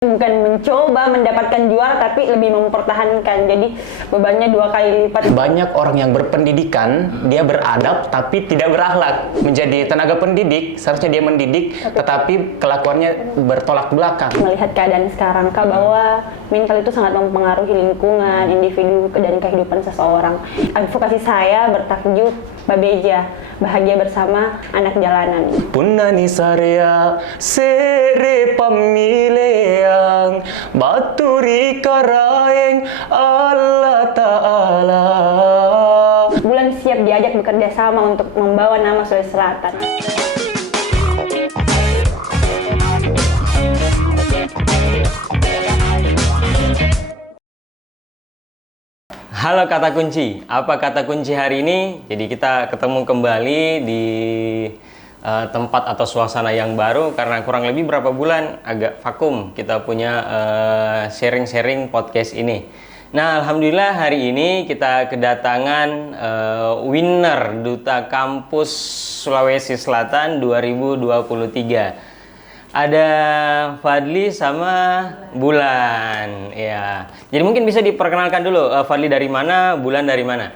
Bukan mencoba mendapatkan juara tapi lebih mempertahankan, jadi bebannya 2 kali lipat. Banyak orang yang berpendidikan, dia beradab tapi tidak berakhlak. Menjadi tenaga pendidik, seharusnya dia mendidik tetapi kelakuannya bertolak belakang. Melihat keadaan sekarang Kak, bahwa mental itu sangat mempengaruhi lingkungan, individu dan kehidupan seseorang. Advokasi saya bertajuk Babeja, bahagia bersama anak jalanan. Punani Sarya Sere Pamileang Baturi Karaeng Allah Ta'ala. Bulan siap diajak bekerja sama untuk membawa nama Sulawesi Selatan. Halo kata kunci, apa kata kunci hari ini? Jadi kita ketemu kembali di tempat atau suasana yang baru karena kurang lebih berapa bulan agak vakum kita punya sharing-sharing podcast ini. Nah, alhamdulillah hari ini kita kedatangan winner Duta Kampus Sulawesi Selatan 2023. Ada Fadli sama Bulan, ya. Jadi mungkin bisa diperkenalkan dulu, Fadli dari mana, Bulan dari mana?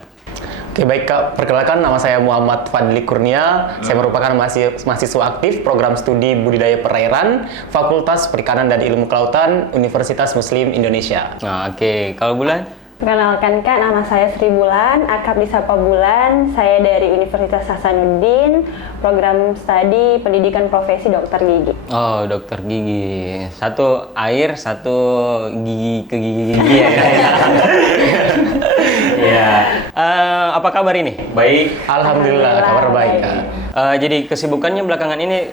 Oke, baik Kak, perkenalkan nama saya Muhammad Fadli Kurnia. Saya merupakan mahasiswa aktif program studi budidaya perairan Fakultas Perikanan dan Ilmu Kelautan Universitas Muslim Indonesia. Nah, oke. Kalau Bulan? Perkenalkan Kak, nama saya Sri Bulan, akrab disapa Bulan. Saya dari Universitas Hasanuddin, program studi pendidikan profesi dokter gigi. Oh, dokter gigi. Satu air, satu gigi ke gigi ya. Ya. Apa kabar ini? Baik. Alhamdulillah, kabar baik Kak. Jadi kesibukannya belakangan ini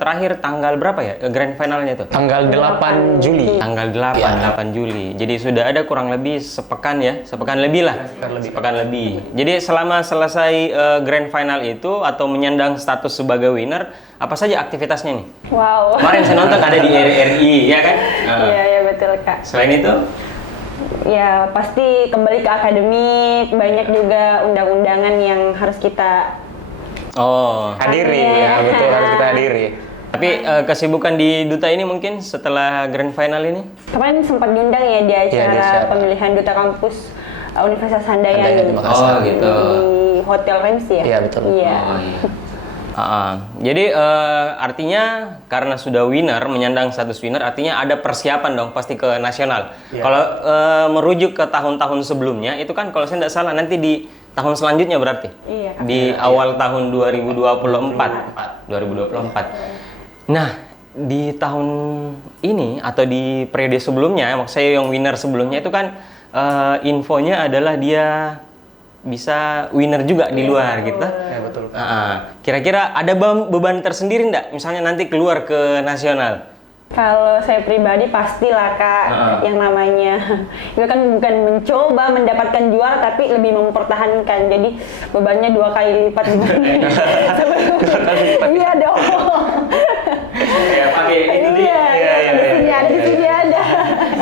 terakhir tanggal berapa ya? Grand finalnya itu? Tanggal 8 Juli. Tanggal 8, Ya. 8 Juli. Jadi sudah ada kurang lebih sepekan ya, sepekan lebih lah. Sepekan lebih. Jadi selama selesai grand final itu atau menyandang status sebagai winner, apa saja aktivitasnya nih? Wow. Kemarin saya nonton ada di RRI, ya kan? Iya, ya betul Kak. Selain itu? Ya pasti kembali ke akademik, banyak juga undang-undangan yang harus kita Hadiri, ya betul, harus kita hadiri. Tapi kesibukan di Duta ini mungkin setelah grand final ini? kemarin sempat diundang ya di acara di acara. pemilihan Duta Kampus Universitas Handayani Handayani di Makassar. Oh, gitu. di Hotel Ramsey ya? Iya, betul. Iya. Jadi artinya karena sudah winner, menyandang status winner, artinya ada persiapan dong pasti ke nasional. Iya. Kalau merujuk ke tahun-tahun sebelumnya, itu kan kalau saya tidak salah nanti di tahun selanjutnya berarti? Iya. Di awal tahun 2024. 2024. Nah, di tahun ini atau di periode sebelumnya, maksud saya yang winner sebelumnya itu kan infonya adalah dia bisa winner juga di luar gitu. Ya betul. Kira-kira ada beban tersendiri enggak? Misalnya nanti keluar ke nasional. Kalau saya pribadi pastilah Kak, yang namanya itu kan bukan mencoba mendapatkan juara tapi lebih mempertahankan, jadi bebannya 2 kali lipat dibanding sebelum. Iya dong. Ya pakai itu Iya, di sini ada, di sini ada.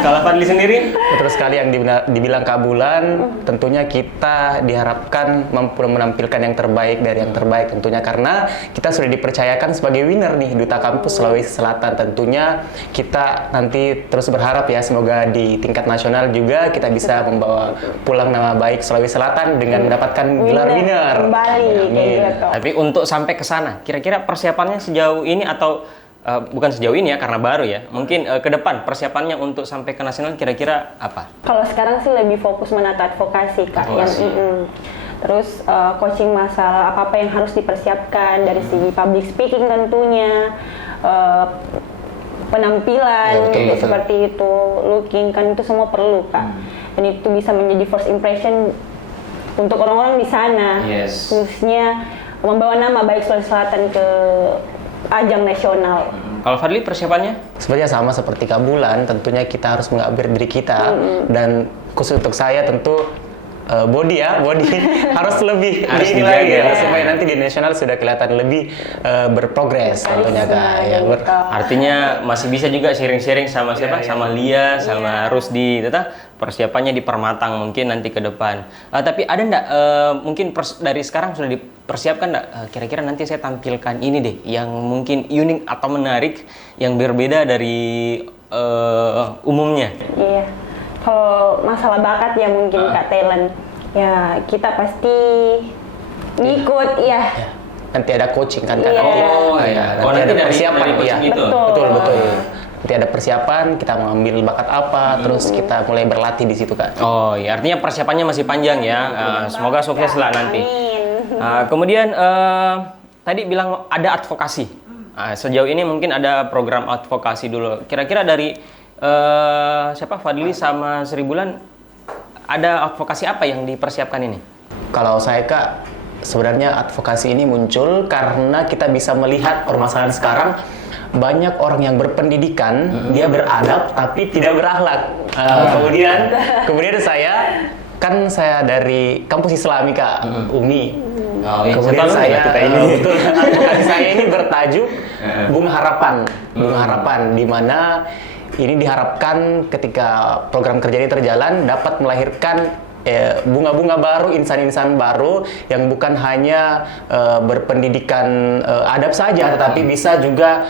Kalau Fadli sendiri? Betul sekali yang dibilang Kak Bulan, tentunya kita diharapkan mampu menampilkan yang terbaik dari yang terbaik tentunya, karena kita sudah dipercayakan sebagai winner nih Duta Kampus Sulawesi Selatan. Tentunya kita nanti terus berharap ya, semoga di tingkat nasional juga kita bisa membawa pulang nama baik Sulawesi Selatan dengan mendapatkan gelar winner. Kembali kayak gitu. Tapi untuk sampai ke sana, kira-kira persiapannya sejauh ini atau bukan sejauh ini ya karena baru ya, mungkin ke depan persiapannya untuk sampai ke nasional kira-kira apa? Kalau sekarang sih lebih fokus menata advokasi Kak. Terus coaching masalah apa-apa yang harus dipersiapkan dari segi public speaking tentunya, penampilan Ya, betul. seperti itu, looking, kan itu semua perlu Kak. Dan itu bisa menjadi first impression untuk orang-orang di sana. Yes. Khususnya membawa nama baik Sulawesi Selatan ke ajang nasional. Kalau Fadli persiapannya? Sebenarnya sama seperti Kak Bulan, tentunya kita harus mengupgrade diri kita, dan khusus untuk saya tentu body harus lebih Harus ini lagi dijaga. ya, supaya nanti di nasional sudah kelihatan lebih berprogres tentunya Kak. Ya, Artinya masih bisa juga sharing-sharing sama siapa? Sama Lia, sama Rusdi, tetap persiapannya dipermatang mungkin nanti ke depan. Tapi ada nggak mungkin dari sekarang sudah dipersiapkan nggak? Kira-kira nanti saya tampilkan ini deh, yang mungkin unik atau menarik, yang berbeda dari umumnya? Iya. Kalau masalah bakat ya mungkin Kak, talent. Ya kita pasti ngikut ya. Nanti ada coaching kan? Iya. Nanti ada persiapan. dari coaching Iya. itu? Betul. Betul. Nanti ada persiapan, kita mengambil bakat apa, terus kita mulai berlatih di situ Kak. Oh, ya artinya persiapannya masih panjang ya. Semoga sukses lah nanti. Amin. Kemudian tadi bilang ada advokasi. Sejauh ini mungkin ada program advokasi dulu. Kira-kira dari siapa Fadli sama Sri Bulan ada advokasi apa yang dipersiapkan ini? Kalau saya Kak, sebenarnya advokasi ini muncul karena kita bisa melihat permasalahan sekarang banyak orang yang berpendidikan, dia beradab tapi tidak berakhlak. Kemudian saya dari kampus Islami Kak, UMI. Kemudian advokasi saya ini bertajuk Bunga Harapan, di mana ini diharapkan ketika program kerja ini terjalan dapat melahirkan bunga-bunga baru, insan-insan baru yang bukan hanya berpendidikan adab saja, tetapi bisa juga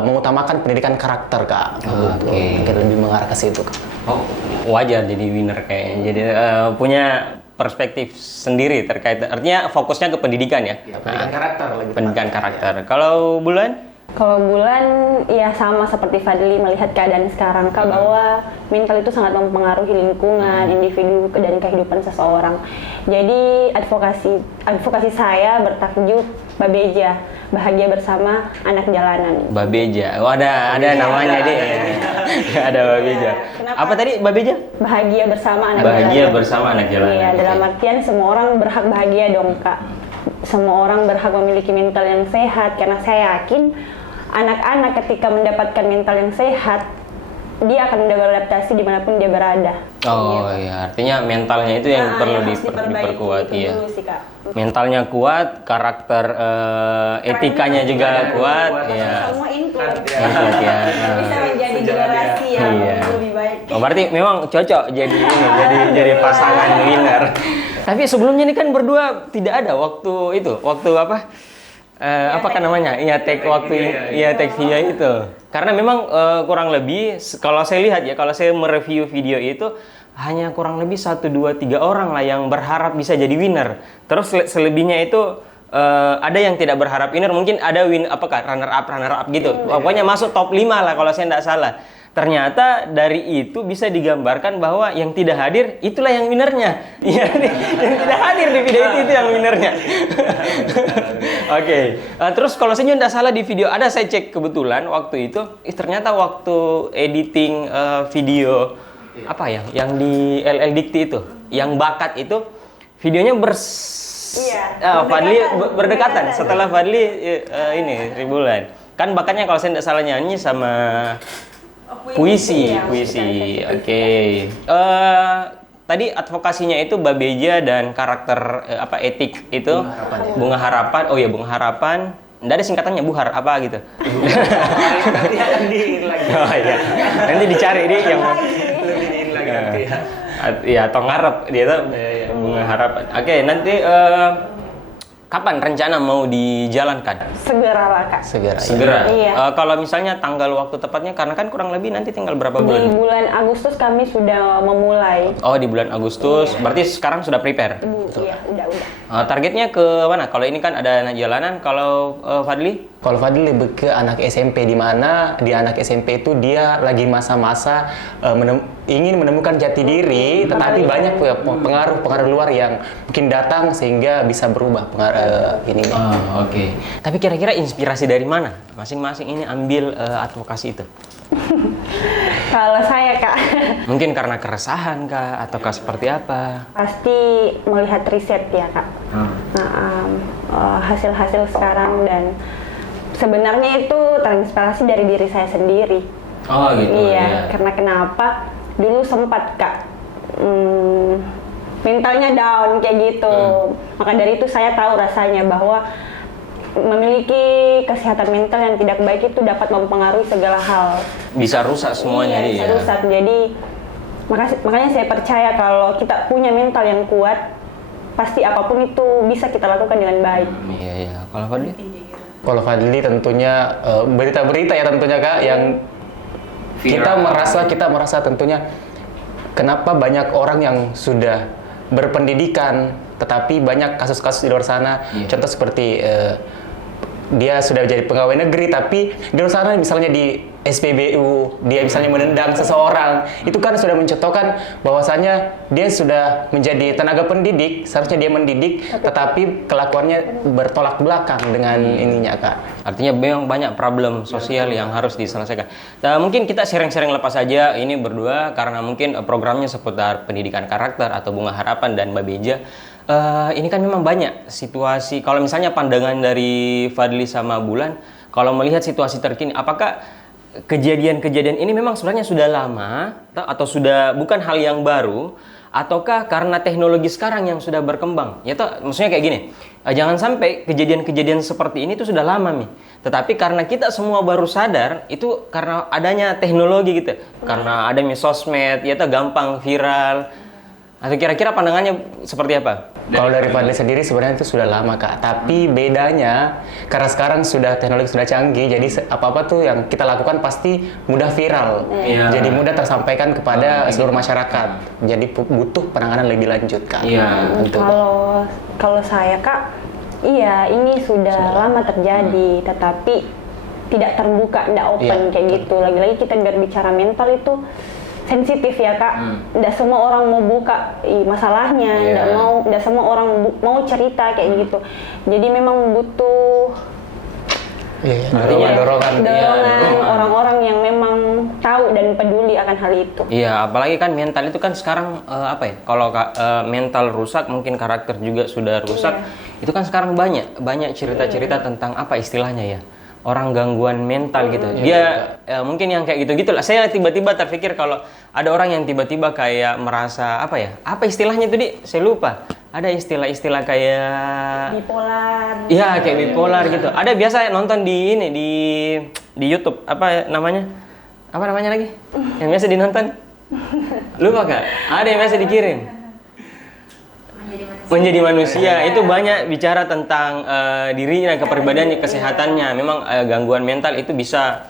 mengutamakan pendidikan karakter Kak. Mungkin lebih mengarah ke situ Kak. Oh, wajar jadi winner kayaknya. Jadi punya perspektif sendiri terkait, artinya fokusnya ke pendidikan ya. Pendidikan karakter lebih Pendidikan tepatnya, karakter. Kalau Bulan? Kalau Bulan ya sama seperti Fadli melihat keadaan sekarang Kak, bahwa mental itu sangat mempengaruhi lingkungan, individu dan kehidupan seseorang. Jadi advokasi saya bertajuk Babeja, bahagia bersama anak jalanan. Babeja. Oh, ada namanya deh. Ada Babeja. Kenapa? Apa tadi Babeja? Bahagia bersama anak Bahagia jalanan. bersama anak jalanan. Iya, dalam Oke. artian semua orang berhak bahagia dong Kak. Semua orang berhak memiliki mental yang sehat, karena saya yakin anak-anak ketika mendapatkan mental yang sehat, dia akan mudah beradaptasi dimanapun dia berada. Oh iya, artinya mentalnya itu yang perlu harus diperbaiki, diperkuat itu ya. dulu sih, Kak. Mentalnya kuat, karakter etikanya juga kuat, ya. Semua include. Include, ya. Bisa menjadi generasi yang Iya. lebih baik. Oh, berarti memang cocok jadi ini, jadi pasangan winner. Tapi sebelumnya ini kan berdua tidak ada waktu itu, waktu apa? Apakah namanya? Iya, take video itu. Karena memang kurang lebih kalau saya lihat ya, kalau saya mereview video itu hanya kurang lebih 1, 2, 3 orang lah yang berharap bisa jadi winner. Terus selebihnya itu ada yang tidak berharap winner, mungkin ada runner up gitu. Pokoknya masuk top 5 lah kalau saya tidak salah. Ternyata dari itu bisa digambarkan bahwa yang tidak hadir itulah yang winernya. Yang tidak hadir di video itu yang winernya. Oke. Terus kalau saya tidak salah di video ada, saya cek kebetulan waktu itu, ternyata waktu editing video apa ya, yang di LL Dikti itu, yang bakat itu videonya Fadli berdekatan. Setelah Fadli ini Sri Bulan. Kan bakatnya kalau saya tidak salah nyanyi sama puisi. Oke. Tadi advokasinya itu Babeja dan karakter etik itu Bunga Harapan. Oh ya, Bunga Harapan. Nggak ada singkatannya, Buhar apa gitu. Nanti akan lagi. Oh iya. Nanti dicari dia yang ya atau ngarep dia tuh Bunga Harapan. Oke, nanti kapan rencana mau dijalankan? Segera lah Kak. Segera. Iya. Kalau misalnya tanggal waktu tepatnya, karena kan kurang lebih nanti tinggal berapa Di bulan? bulan Agustus kami sudah memulai. Oh, di bulan Agustus. Berarti sekarang sudah prepare. Iya, udah. Targetnya ke mana? Kalau ini kan ada anak jalanan. Kalau Fadli? Kalau Fadli lebih ke anak SMP, di mana di anak SMP itu dia lagi masa-masa ingin menemukan jati diri, tetapi banyak pengaruh luar yang mungkin datang sehingga bisa berubah ini. Oke. Tapi kira-kira inspirasi dari mana? Masing-masing ini ambil advokasi itu. Kalau saya Kak, Mungkin karena keresahan kah? Ataukah seperti apa? pasti melihat riset ya Kak. Hasil-hasil sekarang, dan sebenarnya itu terinspirasi dari diri saya sendiri. Oh gitu. Iya, karena kenapa? Dulu sempat Kak, mentalnya down kayak gitu. Maka dari itu saya tahu rasanya bahwa memiliki kesehatan mental yang tidak baik itu dapat mempengaruhi segala hal. Bisa rusak semuanya. Iya, bisa rusak. Jadi makanya saya percaya kalau kita punya mental yang kuat, pasti apapun itu bisa kita lakukan dengan baik. Iya. Kalau Fadli? Kalau Fadli tentunya berita-berita ya tentunya Kak, yang kita merasa tentunya kenapa banyak orang yang sudah berpendidikan tetapi banyak kasus-kasus di luar sana. Contoh seperti dia sudah jadi pegawai negeri tapi di luar sana misalnya di SPBU dia misalnya menendang seseorang, itu kan sudah mencontohkan bahwasanya dia sudah menjadi tenaga pendidik, seharusnya dia mendidik tetapi kelakuannya bertolak belakang dengan ininya Kak. Artinya memang banyak problem sosial yang harus diselesaikan. Nah, mungkin kita sharing-sharing lepas saja ini berdua karena mungkin programnya seputar pendidikan karakter atau Bunga Harapan dan Mbak Beja. Ini kan memang banyak situasi, kalau misalnya pandangan dari Fadli sama Bulan, kalau melihat situasi terkini, apakah kejadian-kejadian ini memang sebenarnya sudah lama atau sudah bukan hal yang baru, ataukah karena teknologi sekarang yang sudah berkembang? Ya toh, maksudnya kayak gini, jangan sampai kejadian-kejadian seperti ini itu sudah lama nih, tetapi karena kita semua baru sadar itu karena adanya teknologi gitu, karena adanya sosmed, ya toh gampang viral. Atau kira-kira pandangannya seperti apa? Kalau dari Fadli sendiri sebenarnya itu sudah lama Kak, tapi bedanya karena sekarang sudah teknologi sudah canggih, jadi apa-apa tuh yang kita lakukan pasti mudah viral, jadi mudah tersampaikan kepada seluruh masyarakat, jadi butuh penanganan lebih lanjut Kak. Kalau saya Kak, iya ini sudah lama terjadi, tetapi tidak terbuka, tidak open kayak gitu. Lagi-lagi kita berbicara mental itu sensitif ya Kak, tidak semua orang mau buka masalahnya, tidak semua orang mau cerita kayak gitu. Jadi memang butuh dorongan orang-orang yang memang tahu dan peduli akan hal itu. Iya, apalagi kan mental itu kan sekarang apa ya? Kalau mental rusak, mungkin karakter juga sudah rusak. Itu kan sekarang banyak cerita-cerita tentang apa istilahnya ya? Orang gangguan mental gitu. Dia mungkin yang kayak gitu-gitu lah. Saya tiba-tiba terpikir kalau ada orang yang tiba-tiba kayak merasa apa ya? Apa istilahnya itu, Dik? Saya lupa. Ada istilah-istilah kayak bipolar. Iya, kayak bipolar gitu. Ada biasa nonton di ini di YouTube, apa namanya? Apa namanya lagi? Yang biasa dinonton? Lupa Kak? Ada yang biasa dikirim. Menjadi manusia itu banyak bicara tentang dirinya, kepribadiannya, kesehatannya. Memang gangguan mental itu bisa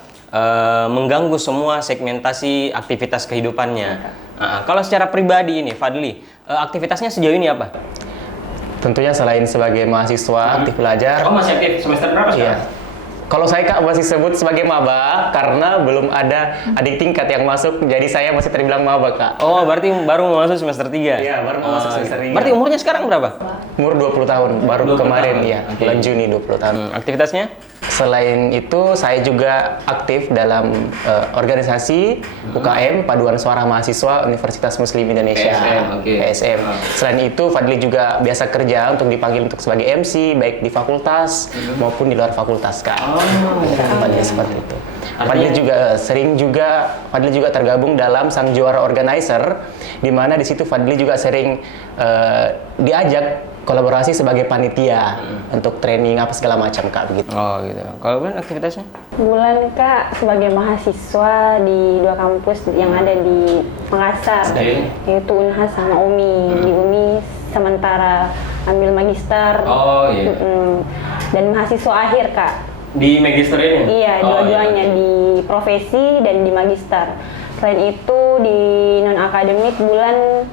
mengganggu semua segmentasi aktivitas kehidupannya. Kalau secara pribadi ini, Fadli, aktivitasnya sejauh ini apa? Tentunya selain sebagai mahasiswa aktif belajar. Oh, masih aktif. Semester berapa sekarang? Iya. Kalau saya Kak masih sebut sebagai maba karena belum ada adik tingkat yang masuk, jadi saya masih terbilang maba Kak. Oh, berarti baru mau masuk semester 3? Iya, baru mau masuk semester 3. Berarti umurnya sekarang berapa? Umur 20 tahun, baru 20 kemarin tahun. ya, bulan Juni 20 tahun. Aktivitasnya? Selain itu, saya juga aktif dalam organisasi UKM, Paduan Suara Mahasiswa Universitas Muslim Indonesia, PSM. Selain itu, Fadli juga biasa kerja untuk dipanggil untuk sebagai MC, baik di fakultas maupun di luar fakultas, Kak. Fadli seperti itu. Fadli juga tergabung dalam Sang Juara Organizer, di mana di situ Fadli juga sering diajak kolaborasi sebagai panitia untuk training apa segala macam Kak begitu. Oh gitu. Kalau Bulan aktivitasnya? Bulan Kak sebagai mahasiswa di 2 kampus yang ada di Makassar, yaitu Unhas sama UMI. Di UMI sementara ambil magister. Oh iya. Dan mahasiswa akhir Kak. Di magister ini? Iya, dua-duanya di profesi dan di magister. Selain itu di non akademik Bulan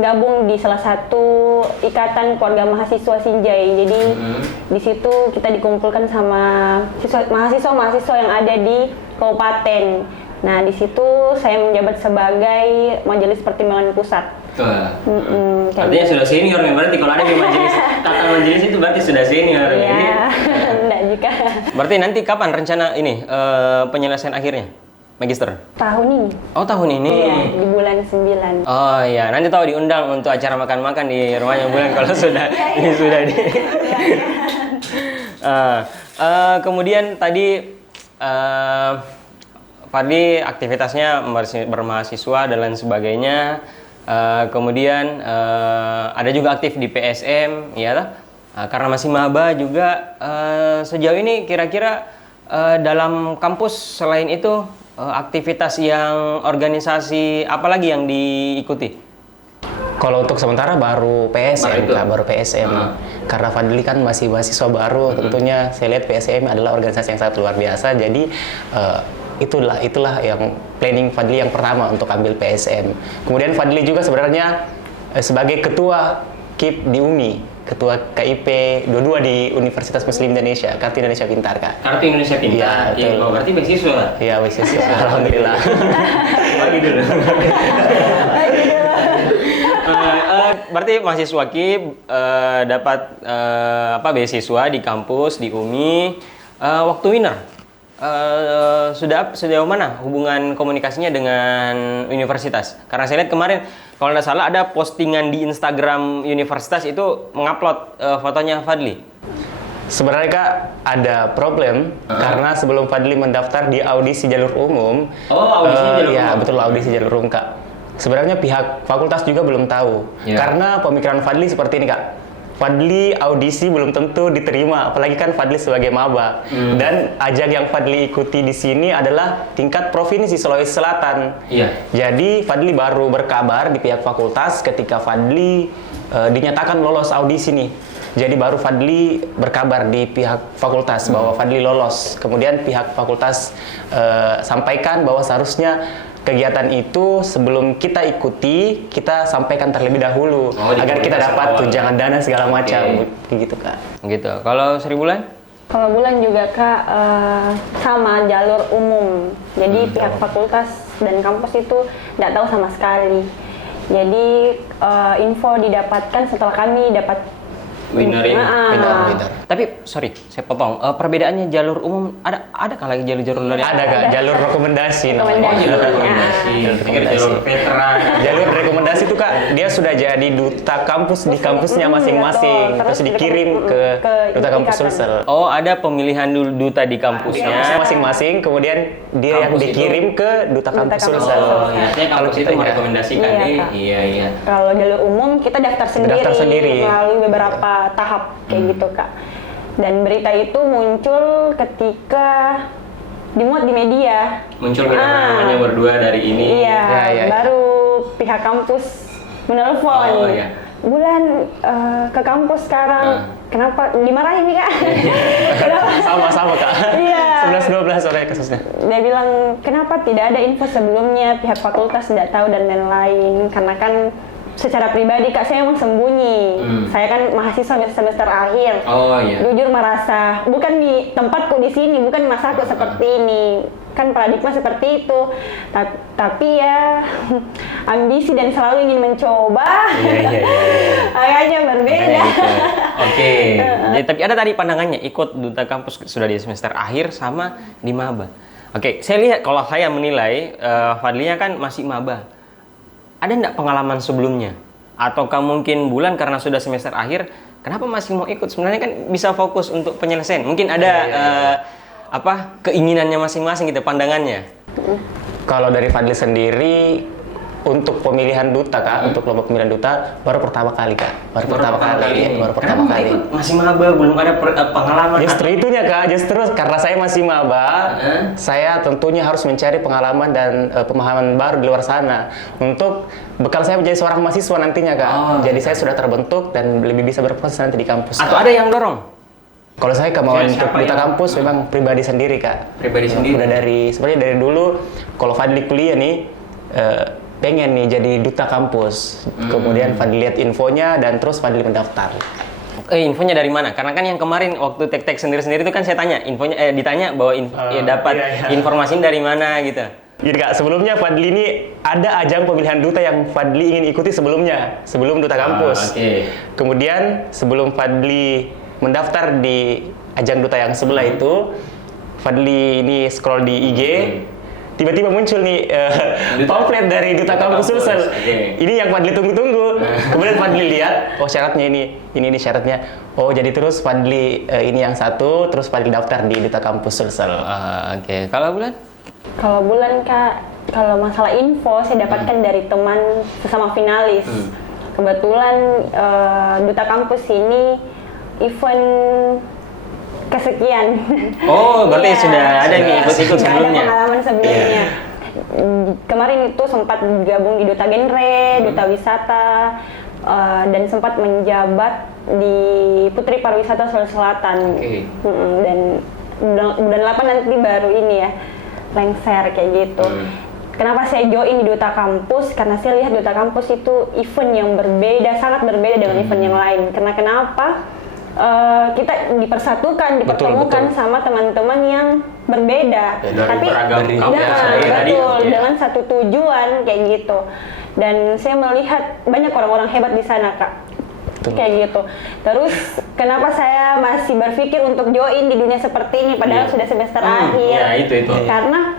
gabung di salah satu ikatan keluarga mahasiswa Sinjai. Jadi di situ kita dikumpulkan sama mahasiswa-mahasiswa yang ada di kabupaten. Nah, di situ saya menjabat sebagai majelis pertimbangan pusat. Artinya sudah senior nih, berarti kalau ada di majelis tata majelis itu berarti sudah senior. Iya, enggak juga. Berarti nanti kapan rencana ini penyelesaian akhirnya? Magister? Tahun ini. Oh, tahun ini? Iya, di bulan 9. Oh iya, nanti tahu diundang untuk acara makan-makan di rumahnya Bulan kalau sudah ini sudah di. Kemudian tadi Fadli aktivitasnya bermahasiswa dan lain sebagainya. Kemudian ada juga aktif di PSM, ya, karena masih maba juga. Sejauh ini kira-kira dalam kampus selain itu aktivitas yang organisasi apalagi yang diikuti? Kalau untuk sementara baru PSM, Kak, baru PSM. Karena Fadli kan masih mahasiswa baru, tentunya saya lihat PSM adalah organisasi yang sangat luar biasa. Jadi itulah yang planning Fadli yang pertama untuk ambil PSM. Kemudian Fadli juga sebenarnya sebagai ketua KIP di UMI, ketua KIP 22 di Universitas Muslim Indonesia, Kartu Indonesia Pintar, Kak. Kartu Indonesia Pintar. Iya, betul. Oh, berarti beasiswa. Iya, beasiswa. Alhamdulillah. Bagi dulu. Berarti mahasiswa KIP dapat beasiswa di kampus di UMI. Waktu winner sudah sejauh mana hubungan komunikasinya dengan universitas? Karena saya lihat kemarin kalau tidak salah ada postingan di Instagram universitas itu mengupload fotonya Fadli. Sebenarnya Kak ada problem karena sebelum Fadli mendaftar di audisi jalur umum. Oh, audisinya jalur ya, umum. betul, audisi jalur umum Kak. Sebenarnya pihak fakultas juga belum tahu. Ya. Karena pemikiran Fadli seperti ini Kak. Fadli audisi belum tentu diterima, apalagi kan Fadli sebagai maba. Dan ajang yang Fadli ikuti di sini adalah tingkat provinsi Sulawesi Selatan. Iya. Jadi Fadli baru berkabar di pihak fakultas ketika Fadli dinyatakan lolos audisi nih. Jadi baru Fadli berkabar di pihak fakultas bahwa Fadli lolos. Kemudian pihak fakultas sampaikan bahwa seharusnya kegiatan itu sebelum kita ikuti, kita sampaikan terlebih dahulu agar kita dapat tunjangan dana segala macam, begitu Kak. Gitu. Kalau Sri Bulan? Kalau Bulan juga Kak sama jalur umum. Jadi pihak fakultas dan kampus itu tidak tahu sama sekali. Jadi info didapatkan setelah kami dapat Winner ini. Benar. Tapi sorry, saya potong. Perbedaannya jalur umum ada kan lagi jalur-jalur dari? Ada Kak, jalur rekomendasi namanya. Rekomendasi. Jalur rekomendasi. Jalur veteran. Jalur rekomendasi itu Kak, dia sudah jadi duta kampus di kampusnya masing-masing, terus dikirim ke duta kampus Sulsel. Oh, ada pemilihan duta di kampusnya. Masing-masing, kemudian dia yang Kampus dikirim ke duta kampus kampus. Sulsel. Oh, ya, artinya kampus itu kita ya. merekomendasikan Iya, nih. Kak. Iya. Kalau jalur umum kita daftar sendiri, melalui beberapa tahap kayak gitu Kak. Dan berita itu muncul ketika dimuat di media. Muncul namanya berdua dari ini. Iya, Ya. baru pihak kampus menelpon. Oh, iya. Bulan ke kampus sekarang. Kenapa dimarahin nih Kak? Kenapa? Sama-sama Kak. Iya. 11-12 oleh kasusnya. Dia bilang kenapa tidak ada info sebelumnya, pihak fakultas tidak tahu dan lain-lain. Karena kan secara pribadi Kak saya emang sembunyi. Saya kan mahasiswa semester akhir. Oh iya. Jujur merasa bukan di tempatku di sini, bukan masaku seperti ini. Kan paradigma seperti itu. Tapi ya ambisi dan selalu ingin mencoba. Iya. Agaknya berbeda. Oke. Jadi, tapi ada tadi pandangannya ikut duta kampus sudah di semester akhir sama di maba. Oke, saya lihat kalau saya menilai Fadlinya kan masih maba. Ada nggak pengalaman sebelumnya? Ataukah mungkin Bulan karena sudah semester akhir, kenapa masih mau ikut? Sebenarnya kan bisa fokus untuk penyelesaian. Mungkin ada keinginannya masing-masing gitu, pandangannya. Kalau dari Fadli sendiri, untuk pemilihan duta Kak, untuk lomba pemilihan duta baru pertama kali Kak. Baru pertama kali. Masih maba, belum ada pengalaman. Justru itunya Kak, justru karena saya masih maba, saya tentunya harus mencari pengalaman dan pemahaman baru di luar sana untuk bekal saya menjadi seorang mahasiswa nantinya Kak. Jadi saya sudah terbentuk dan lebih bisa berproses nanti di kampus. Atau ada yang dorong? Kalau saya kemauan untuk Siapa duta yang- kampus memang pribadi sendiri Kak. Pribadi sendiri? Udah sebenarnya dari dulu kalau Fadli kuliah nih pengen nih jadi duta kampus. Kemudian Fadli lihat infonya dan terus Fadli mendaftar. Infonya dari mana? Karena kan yang kemarin waktu tek-tek sendiri-sendiri itu kan saya tanya, infonya ditanya bahwa dapat informasinya dari mana gitu. Jadi Kak, sebelumnya Fadli ini ada ajang pemilihan duta yang Fadli ingin ikuti sebelumnya, sebelum duta kampus. Kemudian sebelum Fadli mendaftar di ajang duta yang sebelah itu, Fadli ini scroll di IG, tiba-tiba muncul nih pamflet dari duta kampus Sulsel. Ini yang Fadli tunggu-tunggu. Kemudian Fadli lihat, oh syaratnya ini syaratnya. Oh jadi terus Fadli ini yang satu, terus Fadli daftar di duta kampus Sulsel. Oke. Kalau Bulan? Kalau Bulan Kak, kalau masalah info saya dapatkan dari teman sesama finalis. Kebetulan duta kampus ini event kesekian. Oh, berarti Iya. sudah ada nih ikut-ikut Sudah sebelumnya. ada pengalaman sebelumnya. Kemarin itu sempat gabung di Duta Genre, Duta Wisata, dan sempat menjabat di Putri Pariwisata Sulawesi Selatan. Oke. Dan bulan 8 nanti baru ini ya, lengser kayak gitu. Kenapa saya join di Duta Kampus? Karena saya lihat Duta Kampus itu event yang berbeda, sangat berbeda dengan event yang lain. Karena kenapa? Kita dipersatukan, dipertemukan sama teman-teman yang berbeda, tapi dengan satu tujuan kayak gitu. Dan saya melihat banyak orang-orang hebat di sana, Kak. Kayak gitu. Terus kenapa saya masih berpikir untuk join di dunia seperti ini padahal sudah semester akhir? Karena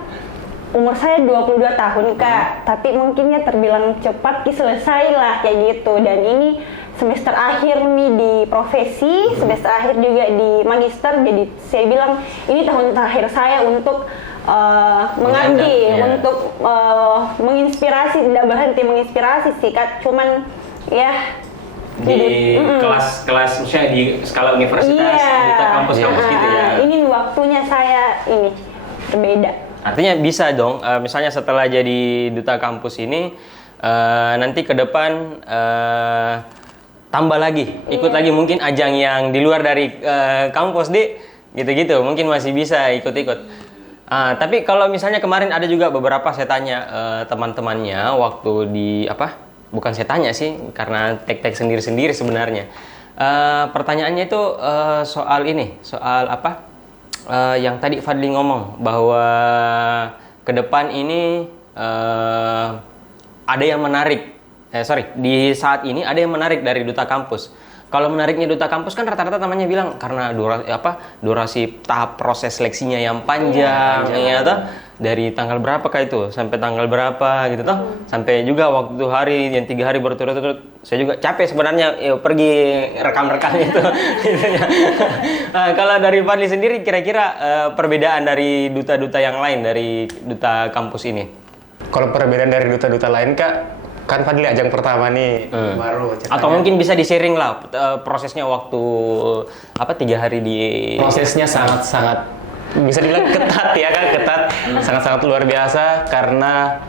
umur saya 22 tahun, Kak. Tapi mungkinnya terbilang cepat selesai lah kayak gitu. Dan ini semester akhir nih di profesi, semester akhir juga di magister. Jadi saya bilang ini tahun terakhir saya untuk mengabdi, untuk menginspirasi, tidak berhenti menginspirasi sih, Kak. Cuman ya di kelas maksudnya di skala universitas, di kampus-kampus gitu ya. Ini waktunya saya ini berbeda. Artinya bisa dong, misalnya setelah jadi duta kampus ini, nanti ke depan tambah lagi, ikut lagi mungkin ajang yang di luar dari kampus deh, gitu-gitu, mungkin masih bisa ikut-ikut. Tapi kalau misalnya kemarin ada juga beberapa saya tanya teman-temannya waktu di bukan saya tanya sih, karena tek-tek sendiri-sendiri sebenarnya. Pertanyaannya itu soal ini, soal yang tadi Fadli ngomong bahwa ke depan ini ada yang menarik. Di saat ini ada yang menarik dari Duta Kampus. Kalau menariknya Duta Kampus kan rata-rata namanya bilang karena durasi tahap proses seleksinya yang panjang, dari tanggal berapa kah itu sampai tanggal berapa gitu toh, sampai juga waktu hari yang 3 hari berturut-turut. Saya juga capek sebenarnya pergi rekam-rekam itu. Kalau dari Fadli sendiri kira-kira perbedaan dari duta-duta yang lain dari Duta Kampus ini? Kalau perbedaan dari duta-duta lain, Kak, kan Fadli ajang pertama nih, baru ceritanya. Atau mungkin bisa di-sharing lah prosesnya waktu 3 hari di... Prosesnya sangat-sangat bisa dibilang ketat ya kan, ketat, sangat-sangat luar biasa karena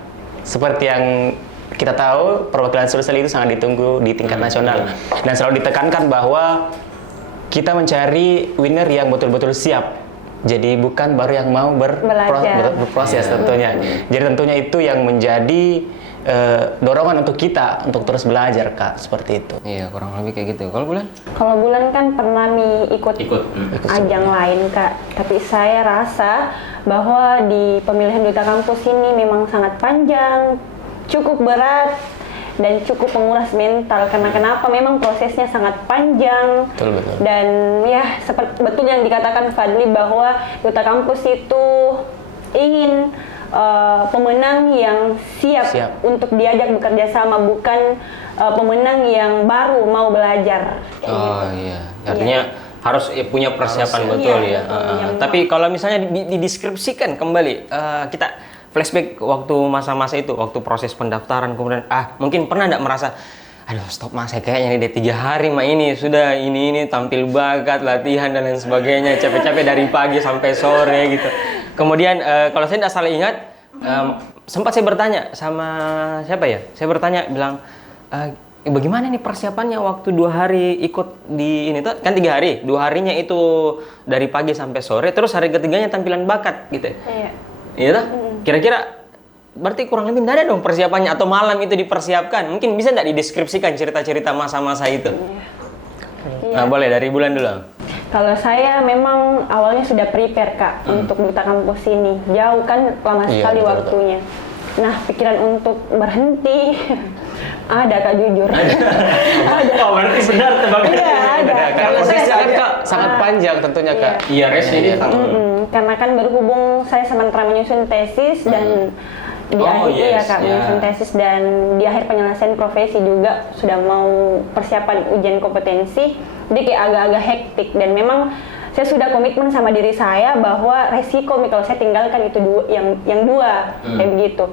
seperti yang kita tahu perwakilan Sulsel itu sangat ditunggu di tingkat nasional dan selalu ditekankan bahwa kita mencari winner yang betul-betul siap. Jadi bukan baru yang mau berproses tentunya. Jadi tentunya itu yang menjadi dorongan untuk kita untuk terus belajar, Kak, seperti itu. Iya, kurang lebih kayak gitu. Kalau Bulan? Kalau Bulan kan pernah ikut ajang lain, Kak. Tapi saya rasa bahwa di pemilihan Duta Kampus ini memang sangat panjang, cukup berat, dan cukup menguras mental. Karena kenapa? Memang prosesnya sangat panjang. Betul. Dan ya, betul yang dikatakan Fadli bahwa Duta Kampus itu ingin pemenang yang siap untuk diajak bekerja sama, bukan pemenang yang baru mau belajar. Iya, artinya harus punya persiapan betul ya. Tapi kalau misalnya dideskripsikan kembali, kita flashback waktu masa-masa itu, waktu proses pendaftaran, kemudian mungkin pernah nggak merasa, aduh stop mas, saya kayaknya ini 3 hari mah ini sudah ini tampil bakat, latihan dan lain sebagainya, capek-capek dari pagi sampai sore gitu. Kemudian kalau saya tidak salah ingat, sempat saya bertanya sama siapa ya? Saya bertanya bilang, bagaimana nih persiapannya waktu 2 hari ikut di ini tuh kan 3 hari, 2 harinya itu dari pagi sampai sore, terus hari ketiganya tampilan bakat gitu. Iya tuh? Kira-kira berarti kurang lebih tidak ada dong persiapannya atau malam itu dipersiapkan? Mungkin bisa nggak dideskripsikan cerita-cerita masa-masa itu? Nah, boleh dari Bulan dulu. Kalau saya memang awalnya sudah prepare, Kak, untuk Duta Kampus ini. Jauh kan, lama sekali waktunya. Nah, pikiran untuk berhenti ada, Kak, jujur. Ada. Oh, berarti benar tebaknya. Ada. Karena prosesnya kan, Kak, sangat panjang tentunya, Kak. Iya, resnya karena kan berhubung saya sementara menyusun tesis dan di akhir menyusun tesis dan di akhir penyelesaian profesi juga sudah mau persiapan ujian kompetensi, jadi kayak agak-agak hektik. Dan memang saya sudah komitmen sama diri saya bahwa resiko kalau saya tinggalkan itu yang dua kayak begitu.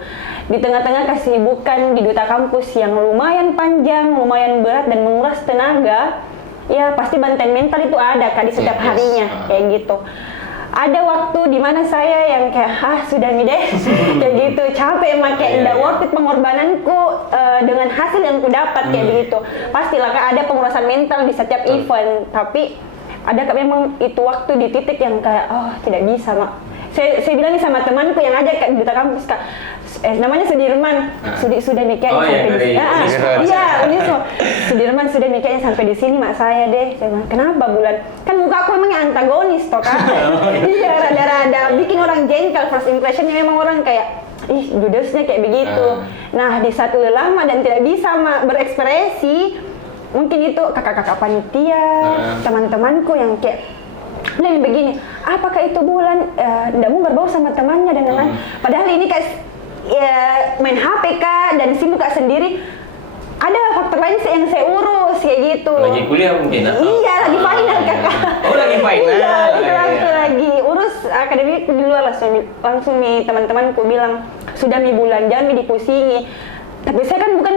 Di tengah-tengah kesibukan di Duta Kampus yang lumayan panjang, lumayan berat dan menguras tenaga, ya pasti bantuan mental itu ada, Kak, di setiap harinya kayak gitu. Ada waktu di mana saya yang kayak sudah nih deh kayak gitu, capek kayak tidak worth it pengorbananku dengan hasil yang ku dapat kayak begitu. Pastilah, Kak, ada pengurasan mental di setiap event, tapi ada memang itu waktu di titik yang kayak tidak bisa, Mak. saya bilang nih sama temanku yang ada di Duta Kampus Kak, namanya Sudirman. Sudah mikirnya sampai di sini. Iya, Unismo. Sudirman sudah mikirnya sampai di sini mak saya deh. Saya bilang, kenapa Bulan? Kan muka aku emangnya antagonis toh Kak. Iya, rada-rada bikin orang jengkel. First impressionnya memang orang kayak judesnya kayak begitu. Nah, di saat udah lama dan tidak bisa berekspresi, mungkin itu kakak-kakak panitia, teman-temanku yang kayak bilang begini, apakah itu Bulan tidak mau berbau sama temannya dan lain-lain. Padahal ini kayak main HP Kak dan sibuk Kak sendiri. Ada faktor lain yang saya urus kayak gitu. Lagi kuliah mungkin? Iya, lagi final Kakak. Oh, lagi final. Iya, lagi urus akademik di luar langsung nih teman-temanku bilang, sudah mi Bulan, jangan mi dipusingi. Tapi saya kan bukan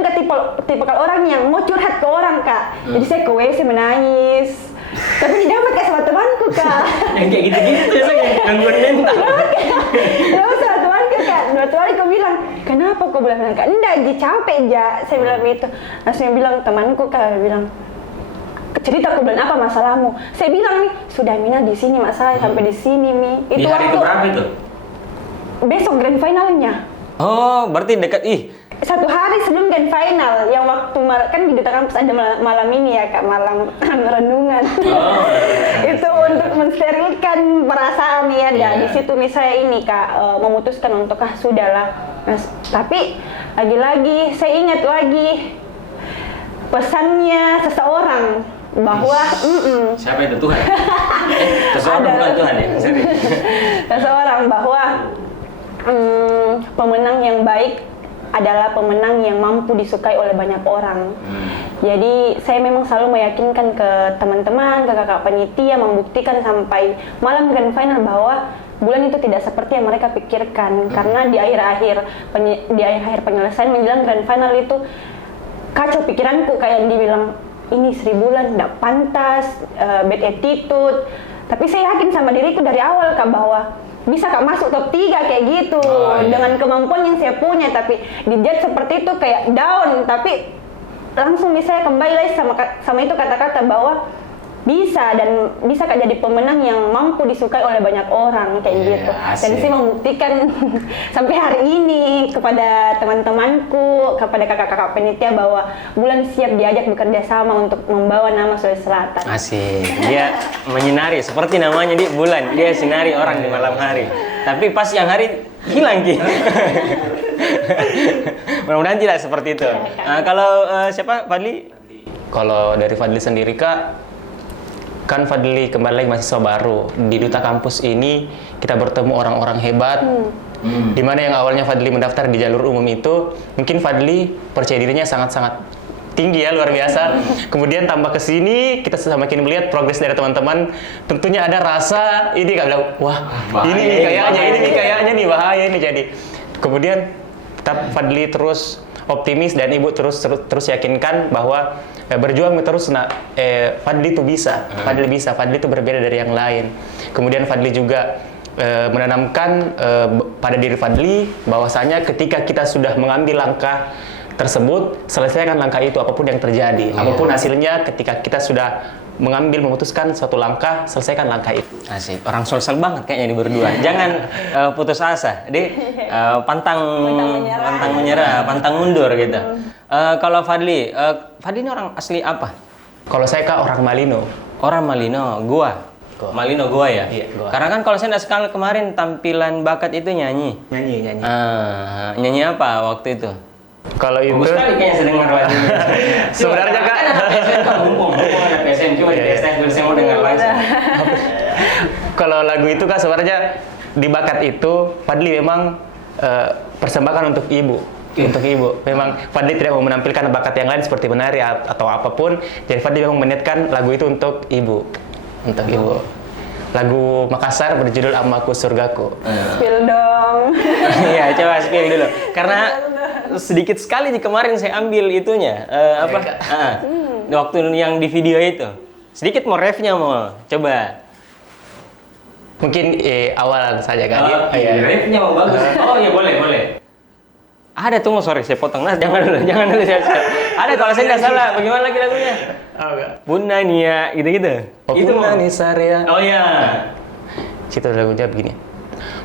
tipe orang yang mau curhat ke orang Kak. Jadi saya ke WC menangis. Tapi didapat Kak sama temanku Kak. Yang kayak gitu-gitu ya, gangguan mental. Dapat sama temanku Kak. Dua hari aku bilang, kenapa kau bilang Kak? Enggak, capek aja. Saya bilang gitu. Langsung bilang temanku Kak, bilang, cerita aku bilang apa masalahmu? Saya bilang nih, sudah Mina di sini masalahnya sampai di sini Mi. Di hari itu berapa itu? Besok grand finalnya. Oh, berarti dekat. Satu hari sebelum grand final, yang waktu kan di Duta Kampus ada malam ini ya Kak, malam renungan. Itu untuk mensterilkan perasaan ya. Dan di situ misalnya ini Kak memutuskan untuk sudahlah. Nah, tapi lagi-lagi saya ingat lagi pesannya seseorang bahwa siapa itu Tuhan? Seseorang bukan Tuhan ya? Seseorang bahwa pemenang yang baik adalah pemenang yang mampu disukai oleh banyak orang. Jadi saya memang selalu meyakinkan ke teman-teman, ke kakak panitia, membuktikan sampai malam grand final bahwa Bulan itu tidak seperti yang mereka pikirkan. Karena di akhir-akhir penyelesaian menjelang grand final itu kacau pikiranku, kayak dibilang ini Sri Bulan tidak pantas, bad attitude. Tapi saya yakin sama diriku dari awal Kak bahwa bisa Kak masuk top 3 kayak gitu dengan kemampuan yang saya punya, tapi dijudge seperti itu kayak down. Tapi langsung saya kembali lagi sama itu kata-kata bahwa bisa Kak jadi pemenang yang mampu disukai oleh banyak orang kayak gitu. Dan saya membuktikan sampai hari ini kepada teman-temanku, kepada kakak-kakak penitia bahwa Bulan siap diajak bekerja sama untuk membawa nama Sulawesi Selatan. Asik. Dia menyinari seperti namanya di Bulan. Dia sinari orang di malam hari. Tapi pas yang hari hilang Ki. Mudah-mudahan tidak seperti itu. Kalau siapa Fadli? Kalau dari Fadli sendiri Kak, kan Fadli kembali lagi mahasiswa baru di Duta Kampus ini, kita bertemu orang-orang hebat. Dimana yang awalnya Fadli mendaftar di jalur umum itu, mungkin Fadli percaya dirinya sangat-sangat tinggi ya, luar biasa. Kemudian tambah ke sini kita semakin melihat progres dari teman-teman. Tentunya ada rasa ini Kak bilang, wah ini kayaknya nih bahaya ini jadi. Kemudian Fadli terus optimis dan Ibu terus yakinkan bahwa berjuang terus Fadli itu bisa, Fadli itu berbeda dari yang lain. Kemudian Fadli juga menanamkan pada diri Fadli bahwasanya ketika kita sudah mengambil langkah tersebut, selesaikan langkah itu apapun yang terjadi, apapun hasilnya. Ketika kita sudah memutuskan suatu langkah, selesaikan langkah itu. Asik, orang sosial banget kayaknya di berdua. Jangan putus asa, pantang menyerah, pantang mundur gitu. Kalau Fadli ini orang asli apa? Kalau saya Kak orang Malino. Orang Malino, Goa. Malino Goa ya? Iya, Goa. Karena kan kalau saya nggak sekali kemarin tampilan bakat itu nyanyi. Nyanyi apa waktu itu? Kalau itu sekali kayaknya saya dengar lagunya. Sebenarnya Kak, kan anak PSN kan mumpung anak PSN cuma di tes saya mau dengar langsung. Kalau lagu itu Kak sebenarnya di bakat itu Fadli memang persembahkan untuk ibu. Untuk ibu, memang Fadli tidak mau menampilkan bakat yang lain seperti menari atau apapun. Jadi Fadli memang menitkan lagu itu untuk ibu, Lagu Makassar berjudul Amaku Surgaku. Spill dong. Iya, coba spill dulu. Karena sedikit sekali di kemarin saya ambil itunya, waktu yang di video itu. Sedikit mau refnya mau, coba. Mungkin awal saja kan? Refnya mau bagus. Oh iya boleh. Ada tunggu sorry saya potong. Nah, jangan dulu saya. Ada kalau saya nggak salah. Bagaimana lagi lagunya? Bunda Nia gitu-gitu. Itu Bunda Nisaria. Oh iya. Situ lagunya begini.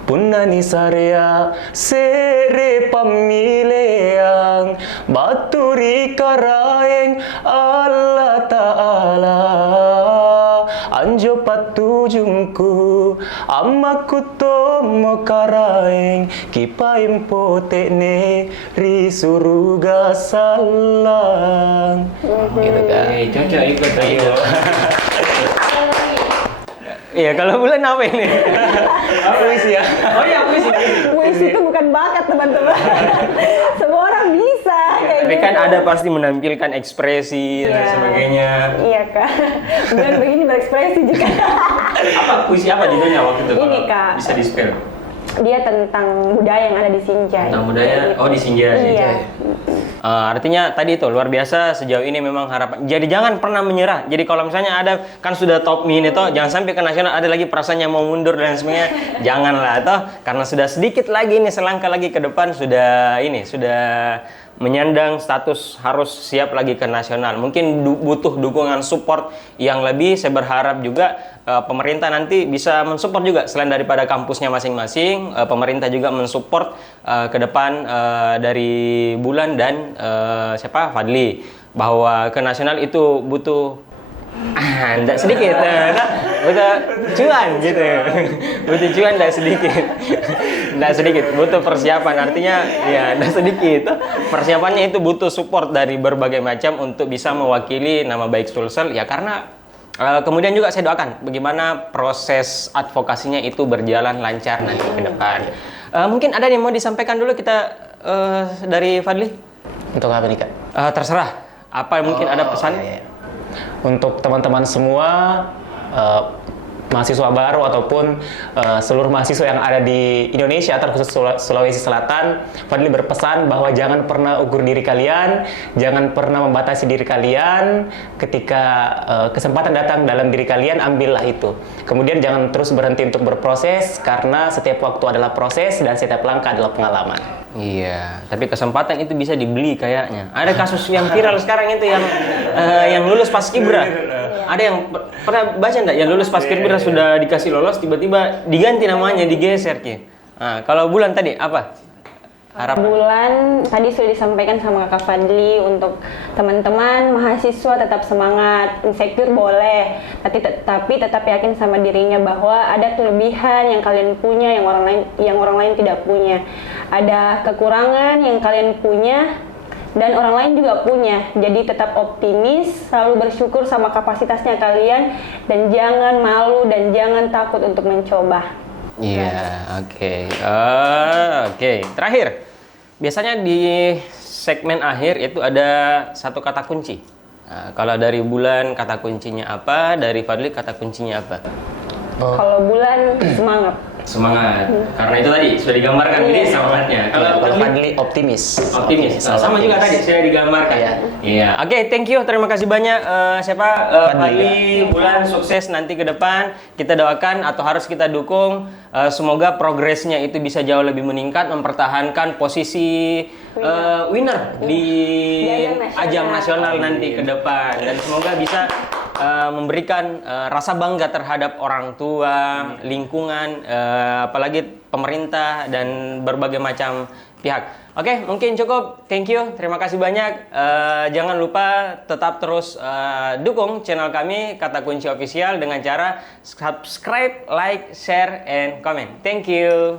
Punani Sarya Sere Pamileang Baturi Karaeng Allah Ta'ala Anjo patujungku Amaku tomo karaeng Kipaim potekne Ri suruga salang. Gitu kan. Cocok ikut ayo. Iya, kalau bulan apa ini? Puisi ya. Oh iya, puisi. Puisi itu bukan bakat teman-teman. Semua orang bisa kayak Tapi gitu. kan ada pasti menampilkan ekspresi dan Iya. sebagainya. Iya Kak. Bukan begini berekspresi juga. Apa puisi apa judulnya waktu itu? Ini, kalau Kak. Bisa di-spell. Dia tentang budaya yang ada di Sinjai. Tentang budaya. Oh, di Sinjai. Iya. Artinya tadi itu luar biasa sejauh ini memang harapan. Jadi jangan pernah menyerah. Jadi kalau misalnya ada kan sudah top mini toh, jangan sampai ke nasional ada lagi perasaannya mau mundur dan sebagainya. Janganlah toh, karena sudah sedikit lagi nih selangkah lagi ke depan sudah menyandang status harus siap lagi ke nasional. Mungkin butuh dukungan support yang lebih. Saya berharap juga pemerintah nanti bisa mensupport juga selain daripada kampusnya masing-masing. Pemerintah juga mensupport ke depan dari Bulan dan Fadli, bahwa ke nasional itu butuh enggak sedikit, butuh cuan gitu, butuh cuan enggak sedikit, enggak sedikit, butuh persiapan. Artinya ya enggak sedikit, persiapannya itu butuh support dari berbagai macam untuk bisa mewakili nama baik Sulsel ya. Karena kemudian juga saya doakan bagaimana proses advokasinya itu berjalan lancar nanti ke depan. Mungkin ada yang mau disampaikan dulu kita dari Fadli? Untuk apa nih Kak? Terserah. Apa mungkin ada pesan? Iya. Untuk teman-teman semua mahasiswa baru ataupun seluruh mahasiswa yang ada di Indonesia terkhusus Sulawesi Selatan, Fadli berpesan bahwa jangan pernah ukur diri kalian, jangan pernah membatasi diri kalian. Ketika kesempatan datang dalam diri kalian, ambillah itu. Kemudian jangan terus berhenti untuk berproses, karena setiap waktu adalah proses dan setiap langkah adalah pengalaman. Iya, tapi kesempatan itu bisa dibeli kayaknya. Ada kasus yang viral sekarang itu yang lulus paskibra. Ada yang pernah baca enggak? Yang lulus paskibra sudah dikasih lolos, tiba-tiba diganti namanya, digeser Ki. Nah, kalau Bulan tadi apa? Harap Bulan tadi sudah disampaikan sama Kakak Fadli untuk teman-teman mahasiswa tetap semangat, insecure boleh, tapi tetap yakin sama dirinya bahwa ada kelebihan yang kalian punya yang orang lain tidak punya. Ada kekurangan yang kalian punya dan orang lain juga punya. Jadi tetap optimis, selalu bersyukur sama kapasitasnya kalian, dan jangan malu dan jangan takut untuk mencoba. Iya, oke. Oke, terakhir. Biasanya di segmen akhir itu ada satu kata kunci. Nah, kalau dari Bulan kata kuncinya apa, dari Fadli kata kuncinya apa? Kalau Bulan semangat. Semangat. Karena itu tadi sudah digambarkan ini semangatnya. Kalau Fadli Fadli optimis. optimis. Sama juga tadi sudah digambarkan. Iya. Oke, thank you. Terima kasih banyak Fadli, Bulan, sukses nanti ke depan. Kita doakan atau harus kita dukung semoga progresnya itu bisa jauh lebih meningkat, mempertahankan posisi winner di ajang nasional nanti ke depan, dan semoga bisa memberikan rasa bangga terhadap orang tua, lingkungan, apalagi pemerintah dan berbagai macam pihak. Oke, mungkin cukup. Thank you. Terima kasih banyak. Jangan lupa tetap terus dukung channel kami Kata Kunci Official dengan cara subscribe, like, share, and comment. Thank you.